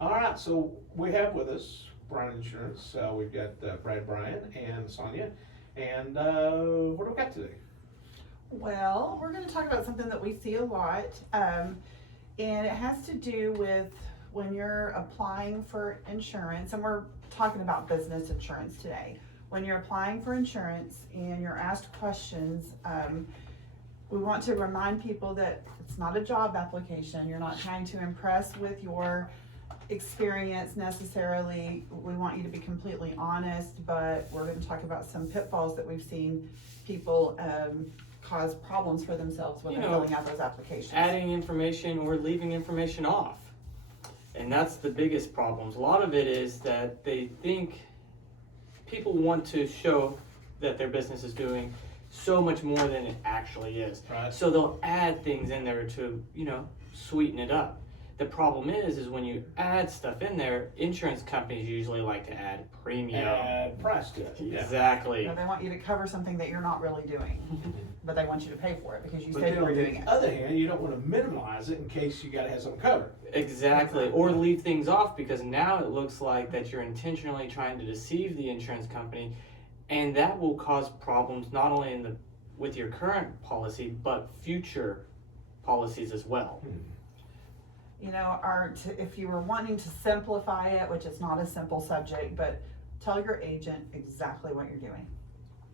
All right, so we have with us Bryan Insurance. We've got Brian, and Sonia. And what do we got today? Well, we're going to talk about something that we see a lot, and it has to do with when you're applying for insurance, and we're talking about business insurance today. When you're applying for insurance and you're asked questions, we want to remind people that it's not a job application. You're not trying to impress with your experience necessarily. We want you to be completely honest, but we're going to talk about some pitfalls that we've seen people cause problems for themselves when they're filling out those applications. Adding information or leaving information off. And that's the biggest problems. A lot of it is that they think people want to show that their business is doing so much more than it actually is. Right. So they'll add things in there to, sweeten it up. The problem is when you add stuff in there, insurance companies usually like to add premium. Add price to it. Exactly. They want you to cover something that you're not really doing, but they want you to pay for it because you But said then you were on doing the it. other hand, you don't want to minimize it in case you got to have something covered. Exactly. Or leave things off because now it looks like that you're intentionally trying to deceive the insurance company, and that will cause problems not only with your current policy but future policies as well. If you were wanting to simplify it, which is not a simple subject, but tell your agent exactly what you're doing.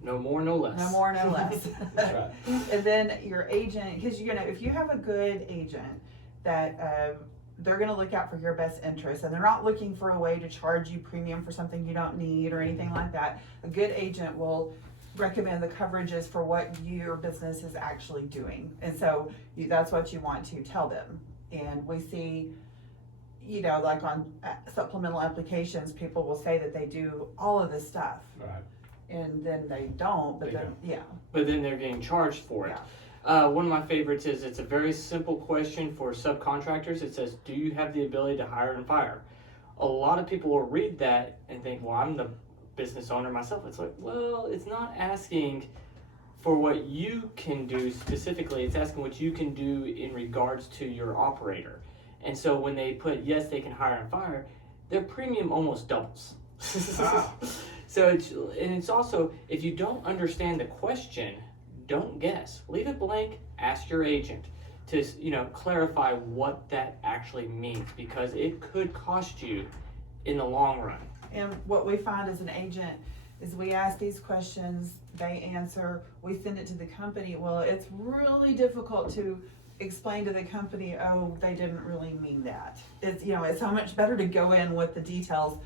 No more, no less. No more, no less. That's right. And then your agent, because if you have a good agent that they're going to look out for your best interest, and they're not looking for a way to charge you premium for something you don't need or anything like that. A good agent will recommend the coverages for what your business is actually doing, and so that's what you want to tell them. And we see, like on supplemental applications, people will say that they do all of this stuff, Right. and then they don't. But They then, don't. yeah, But then they're getting charged for it. One of my favorites is it's a very simple question for subcontractors. It says, do you have the ability to hire and fire? A lot of people will read that and think, well, I'm the business owner myself. It's like, well, it's not asking for what you can do specifically. It's asking what you can do in regards to your operator. And so when they put, yes, they can hire and fire, their premium almost doubles. Wow. So it's also, if you don't understand the question, don't guess. Leave it blank. Ask your agent to clarify what that actually means, because it could cost you in the long run. and what we find as an agent is we ask these questions, they answer, we send it to the company. Well, it's really difficult to explain to the company, oh, they didn't really mean that. It's so much better to go in with the details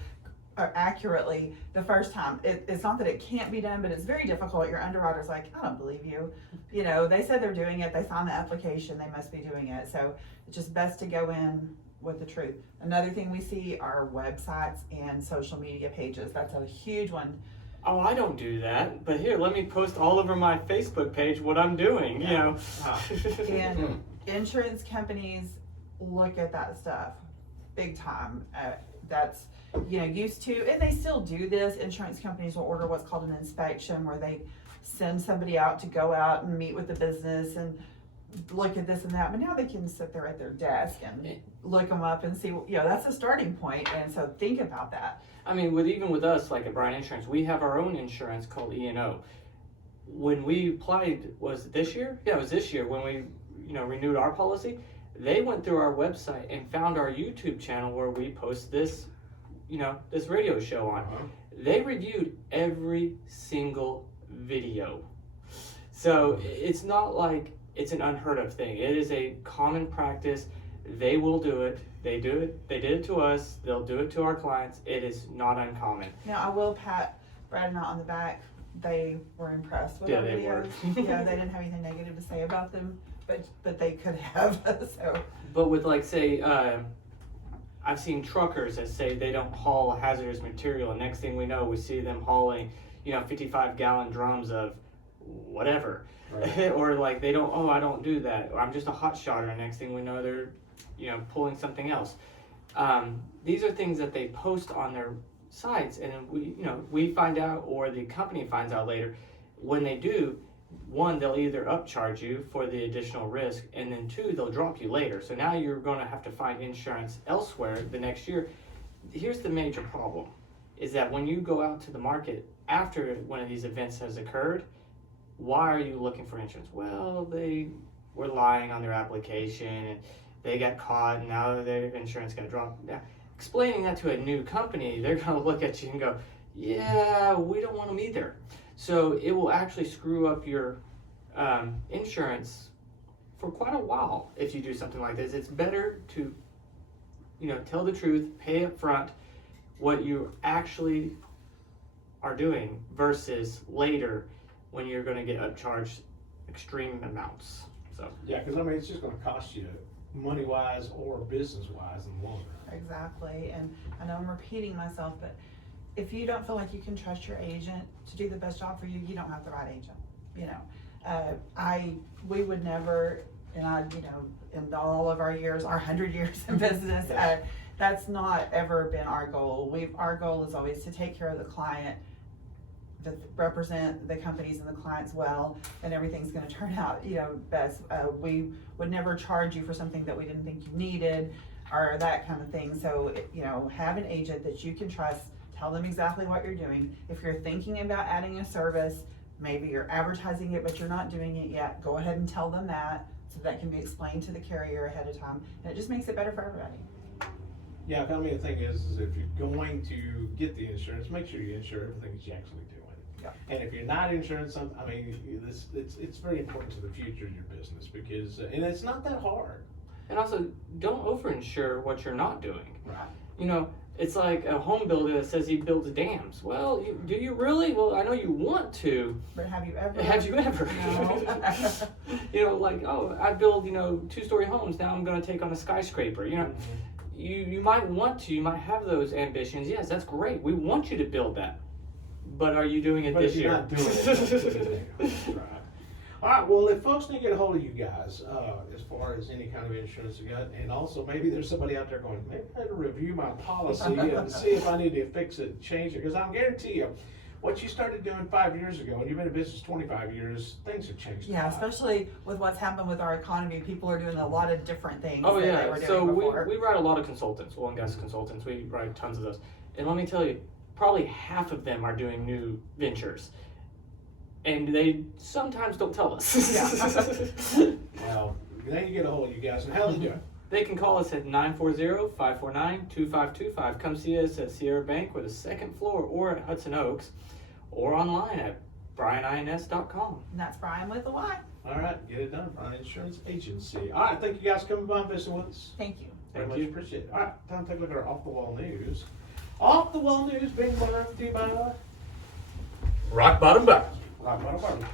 accurately the first time. It's not that it can't be done, but it's very difficult. Your underwriter's like, I don't believe you. They said they're doing it, they signed the application, they must be doing it. So it's just best to go in with the truth. Another thing we see are websites and social media pages. That's a huge one. Oh, I don't do that, but here, let me post all over my Facebook page what I'm doing, And insurance companies look at that stuff big time. That's used to, and they still do this. Insurance companies will order what's called an inspection, where they send somebody out to go out and meet with the business and look at this and that. But now they can sit there at their desk and look them up and see. That's a starting point. And so think about that. I mean, even with us, like at Bryan Insurance, we have our own insurance called E&O. When we applied, was it this year? Yeah, it was this year when we, renewed our policy. They went through our website and found our YouTube channel where we post this, this radio show on. They reviewed every single video. So it's not like it's an unheard of thing. It is a common practice. They will do it. They do it. They did it to us. They'll do it to our clients. It is not uncommon. Now, I will pat Brad and I on the back. They were impressed with our They videos. were. They didn't have anything negative to say about them, but they could have. So. But with I've seen truckers that say they don't haul hazardous material, and next thing we know, we see them hauling, 55-gallon drums of whatever. Right. Or they don't, I don't do that. I'm just a hot shotter, and next thing we know, they're, pulling something else. These are things that they post on their sites, and we find out, or the company finds out later. When they do, one, they'll either upcharge you for the additional risk, and then two, they'll drop you later. So now you're going to have to find insurance elsewhere the next year. Here's the major problem, is that when you go out to the market after one of these events has occurred, why are you looking for insurance? Well, they were lying on their application and they got caught and now their insurance got dropped. Now, explaining that to a new company, they're going to look at you and go, yeah, we don't want them either. So it will actually screw up your insurance for quite a while if you do something like this. It's better to, tell the truth, pay up front what you actually are doing versus later when you're going to get upcharged extreme amounts. So Yeah, because it's just going to cost you money-wise or business-wise in the long run. Exactly, and I know I'm repeating myself, but if you don't feel like you can trust your agent to do the best job for you, you don't have the right agent. We would never, and in all of our years, our 100 years in business, that's not ever been our goal. Our goal is always to take care of the client, to represent the companies and the clients well, and everything's going to turn out, best. We would never charge you for something that we didn't think you needed, or that kind of thing. So, have an agent that you can trust. Tell them exactly what you're doing. If you're thinking about adding a service, maybe you're advertising it, but you're not doing it yet, go ahead and tell them that, so that can be explained to the carrier ahead of time, and it just makes it better for everybody. Yeah, the thing is if you're going to get the insurance, make sure you insure everything that you actually doing. Yeah. And if you're not insuring something, it's very important to the future of your business because, and it's not that hard. and also don't overinsure what you're not doing. Right. It's like a home builder that says he builds dams. Well, do you really? Well, I know you want to. But have you ever? Have you ever? No. I build, 2-story homes. Now I'm going to take on a skyscraper. You might want to. You might have those ambitions. Yes, that's great. We want you to build that. But are you doing it But this if you're year? not doing it, right. All right, well, if folks need to get a hold of you guys, as far as any kind of insurance you got, and also maybe there's somebody out there going, maybe I had to review my policy and see if I need to fix it, change it, because I guarantee you, what you started doing 5 years ago, and you've been in business 25 years, things have changed a Yeah, lot. especially with what's happened with our economy, people are doing a lot of different things Oh that they yeah, were doing so before. we write a lot of consultants, oil and gas consultants. We write tons of those, and let me tell you, probably half of them are doing new ventures, and they sometimes don't tell us. Yeah. Well, then you get a hold of you guys, and how do they do it? They can call us at 940-549-2525. Come see us at Ciera Bank with a second floor, or at Hudson Oaks, or online at brianins.com. And that's Brian with a Y. All right, get it done, Brian Insurance Agency. All right, thank you guys for coming by and visiting with us. Thank you. Very Thank much you. appreciate it. All right, time to take a look at our Off the Wall News. Off the Wall News being brought to you by Rock Bottom Bar. Rock Bottom Barbecue.